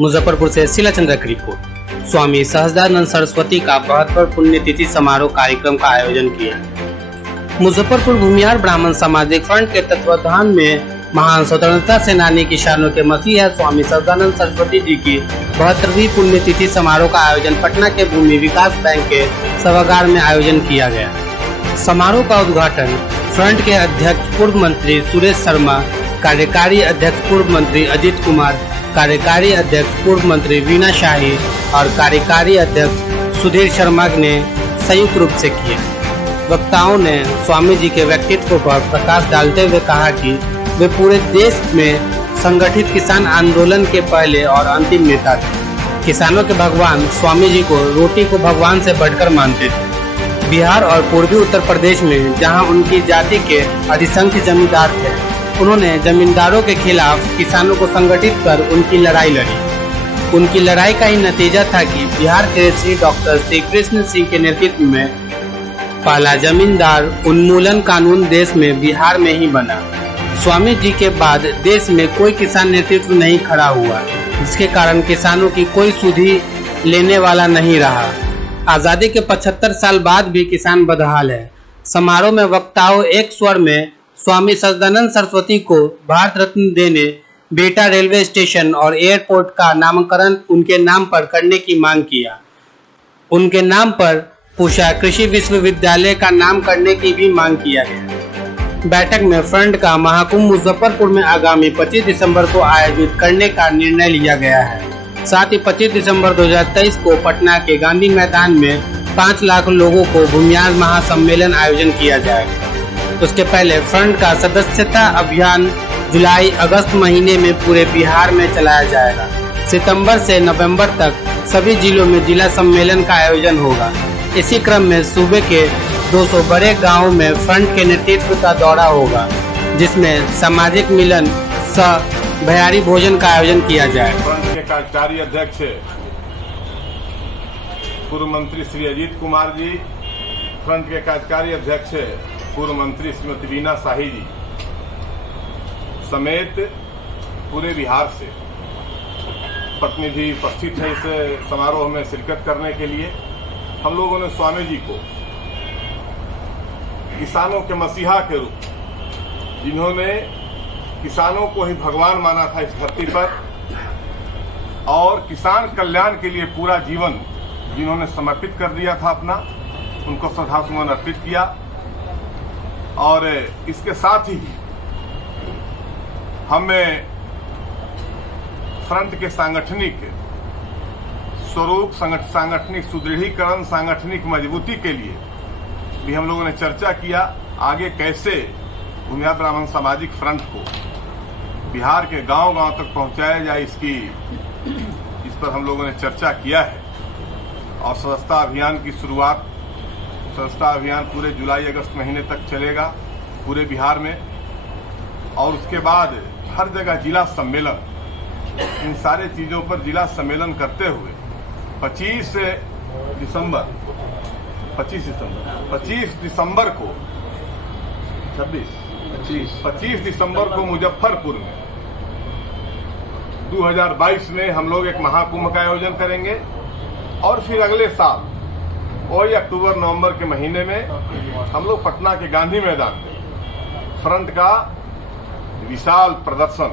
मुजफ्फरपुर से शीला चंद्र की रिपोर्ट। स्वामी सहजानंद सरस्वती का 72 पुण्यतिथि समारोह कार्यक्रम का आयोजन किया। मुजफ्फरपुर भूमिहार ब्राह्मण सामाजिक फ्रंट के तत्वावधान में महान स्वतंत्रता सेनानी किसानों के मसीहा स्वामी सहजानंद सरस्वती जी की 72वीं पुण्यतिथि समारोह का आयोजन पटना के भूमि विकास बैंक के सभागार में आयोजन किया गया। समारोह का उद्घाटन फ्रंट के अध्यक्ष पूर्व मंत्री सुरेश शर्मा, कार्यकारी अध्यक्ष पूर्व मंत्री अजीत कुमार, कार्यकारी अध्यक्ष पूर्व मंत्री वीना शाही और कार्यकारी अध्यक्ष सुधीर शर्मा ने संयुक्त रूप से किया। वक्ताओं ने स्वामी जी के व्यक्तित्व पर प्रकाश डालते हुए कहा कि वे पूरे देश में संगठित किसान आंदोलन के पहले और अंतिम नेता थे। किसानों के भगवान स्वामी जी को रोटी को भगवान से बढ़कर मानते थे। बिहार और पूर्वी उत्तर प्रदेश में जहां उनकी जाति के अधिसंख्य जमींदार थे, उन्होंने जमींदारों के खिलाफ किसानों को संगठित कर उनकी लड़ाई लड़ी। उनकी लड़ाई का ही नतीजा था कि बिहार के श्री डॉक्टर श्री कृष्ण सिंह के नेतृत्व में पहला जमींदार उन्मूलन कानून देश में बिहार में ही बना। स्वामी जी के बाद देश में कोई किसान नेतृत्व नहीं खड़ा हुआ, जिसके कारण किसानों की कोई सुधि लेने वाला नहीं रहा। आजादी के 75 साल बाद भी किसान बदहाल है। समारोह में वक्ताओं एक स्वर में स्वामी सहजानंद सरस्वती को भारत रत्न देने, बेटा रेलवे स्टेशन और एयरपोर्ट का नामकरण उनके नाम पर करने की मांग किया। उनके नाम पर पूषा कृषि विश्वविद्यालय का नाम करने की भी मांग किया गया। बैठक में फ्रंट का महाकुंभ मुजफ्फरपुर में आगामी 25 दिसंबर को आयोजित करने का निर्णय लिया गया है। साथ ही 25 दिसंबर 2023 को पटना के गांधी मैदान में 5 लाख लोगों को भूमिहार महासम्मेलन आयोजन किया जाएगा। उसके पहले फ्रंट का सदस्यता अभियान जुलाई अगस्त महीने में पूरे बिहार में चलाया जाएगा। सितंबर से नवंबर तक सभी जिलों में जिला सम्मेलन का आयोजन होगा। इसी क्रम में सूबे के 200 बड़े गांवों में फ्रंट के नेतृत्व का दौरा होगा, जिसमें सामाजिक मिलन सह भयारी भोजन का आयोजन किया जाएगा। फ्रंट के कार्यकारी अध्यक्ष पूर्व मंत्री श्री अजीत कुमार जी, फ्रंट के कार्यकारी अध्यक्ष पूर्व मंत्री श्रीमती वीना शाही जी समेत पूरे बिहार से प्रतिनिधि उपस्थित है इस समारोह में शिरकत करने के लिए। हम लोगों ने स्वामी जी को किसानों के मसीहा के रूप, जिन्होंने किसानों को ही भगवान माना था इस धरती पर, और किसान कल्याण के लिए पूरा जीवन जिन्होंने समर्पित कर दिया था अपना, उनको श्रद्धासुमन अर्पित किया। और इसके साथ ही हमें फ्रंट के सांगठनिक स्वरूप, सांगठनिक सुदृढ़ीकरण, सांगठनिक मजबूती के लिए भी हम लोगों ने चर्चा किया। आगे कैसे भूमिहार ब्राह्मण सामाजिक फ्रंट को बिहार के गांव-गांव तक पहुंचाया जाए, इस पर हम लोगों ने चर्चा किया है। और सदस्यता अभियान की शुरुआत, सदस्यता अभियान पूरे जुलाई अगस्त महीने तक चलेगा पूरे बिहार में। और उसके बाद हर जगह जिला सम्मेलन, इन सारे चीजों पर जिला सम्मेलन करते हुए 25 दिसंबर को मुजफ्फरपुर में 2022 में हम लोग एक महाकुंभ का आयोजन करेंगे। और फिर अगले साल वही अक्टूबर नवंबर के महीने में हम लोग पटना के गांधी मैदान में फ्रंट का विशाल प्रदर्शन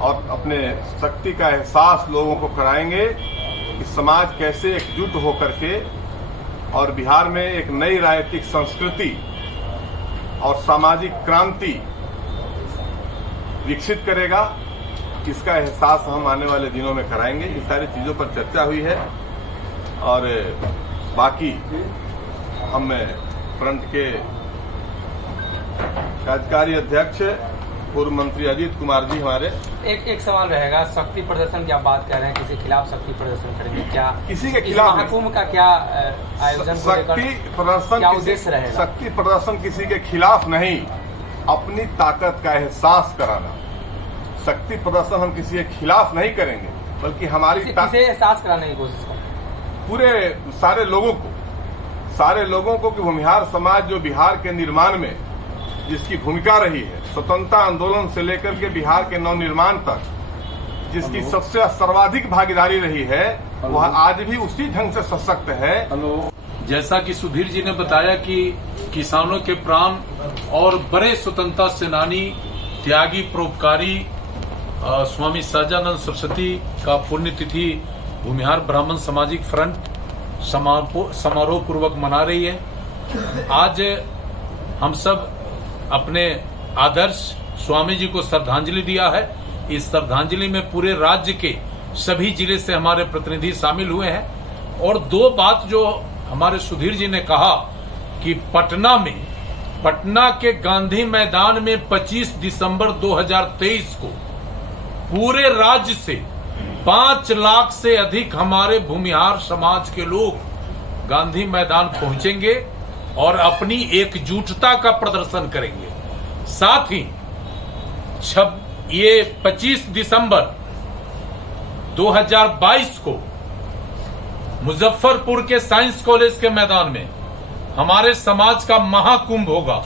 और अपने शक्ति का एहसास लोगों को कराएंगे कि समाज कैसे एकजुट होकर के और बिहार में एक नई राजनीतिक संस्कृति और सामाजिक क्रांति विकसित करेगा। इसका एहसास हम आने वाले दिनों में कराएंगे। इन सारी चीजों पर चर्चा हुई है। और बाकी हम फ्रंट के कार्यकारी अध्यक्ष पूर्व मंत्री अजीत कुमार जी हमारे। एक सवाल रहेगा, शक्ति प्रदर्शन की आप बात कर रहे हैं, किसी के खिलाफ शक्ति प्रदर्शन करेंगे क्या? किसी के खिलाफ महाकुंभ का क्या आयोजन, शक्ति प्रदर्शन क्या उद्देश्य रहेगा? शक्ति प्रदर्शन किसी के खिलाफ नहीं, अपनी ताकत का एहसास कराना। शक्ति प्रदर्शन हम किसी के खिलाफ नहीं करेंगे, बल्कि हमारी किसे एहसास कराने की कोशिश करें पूरे सारे लोगों को कि भूमिहार समाज जो बिहार के निर्माण में जिसकी भूमिका रही है, स्वतंत्रता आंदोलन से लेकर के बिहार के नवनिर्माण तक, जिसकी सबसे सर्वाधिक भागीदारी रही है वह आज भी उसी ढंग से सशक्त है। जैसा कि सुधीर जी ने बताया कि किसानों के प्राण और बड़े स्वतंत्रता सेनानी त्यागी परोपकारी स्वामी सहजानंद सरस्वती का पुण्यतिथि भूमिहार ब्राह्मण सामाजिक फ्रंट समारोह पूर्वक मना रही है। आज हम सब अपने आदर्श स्वामी जी को श्रद्धांजलि दिया है। इस श्रद्धांजलि में पूरे राज्य के सभी जिले से हमारे प्रतिनिधि शामिल हुए हैं और दो बात जो हमारे सुधीर जी ने कहा कि पटना के गांधी मैदान में 25 दिसंबर 2023 को पूरे राज्य से 5 लाख से अधिक हमारे भूमिहार समाज के लोग गांधी मैदान पहुंचेंगे और अपनी एकजुटता का प्रदर्शन करेंगे। साथ ही ये 25 दिसंबर 2022 को मुजफ्फरपुर के साइंस कॉलेज के मैदान में हमारे समाज का महाकुंभ होगा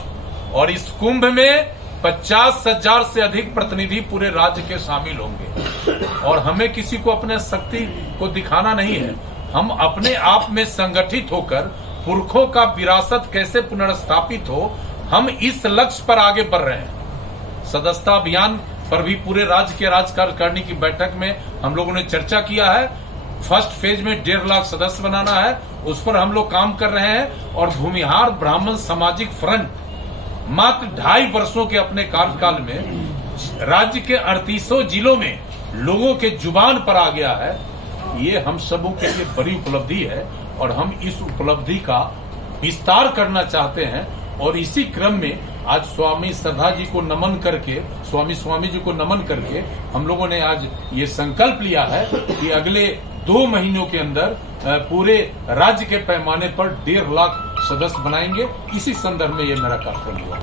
और इस कुंभ में 50,000 से अधिक प्रतिनिधि पूरे राज्य के शामिल होंगे। और हमें किसी को अपने शक्ति को दिखाना नहीं है, हम अपने आप में संगठित होकर पुरखों का विरासत कैसे पुनर्स्थापित हो, हम इस लक्ष्य पर आगे बढ़ रहे हैं। सदस्यता अभियान पर भी पूरे राज्य के कार्यकारिणी की बैठक में हम लोगों ने चर्चा किया है। फर्स्ट फेज में 1.5 लाख सदस्य बनाना है, उस पर हम लोग काम कर रहे हैं। और भूमिहार ब्राह्मण सामाजिक फ्रंट मात्र 2.5 वर्षों के अपने कार्यकाल में राज्य के 38 जिलों में लोगों के जुबान पर आ गया है। ये हम सबों के लिए बड़ी उपलब्धि है और हम इस उपलब्धि का विस्तार करना चाहते हैं। और इसी क्रम में आज स्वामी श्रद्धा जी को नमन करके, स्वामी जी को नमन करके हम लोगों ने आज ये संकल्प लिया है कि अगले 2 महीनों के अंदर पूरे राज्य के पैमाने पर 1.5 लाख सदस्य बनाएंगे। इसी संदर्भ में ये मेरा कार्यक्रम हुआ।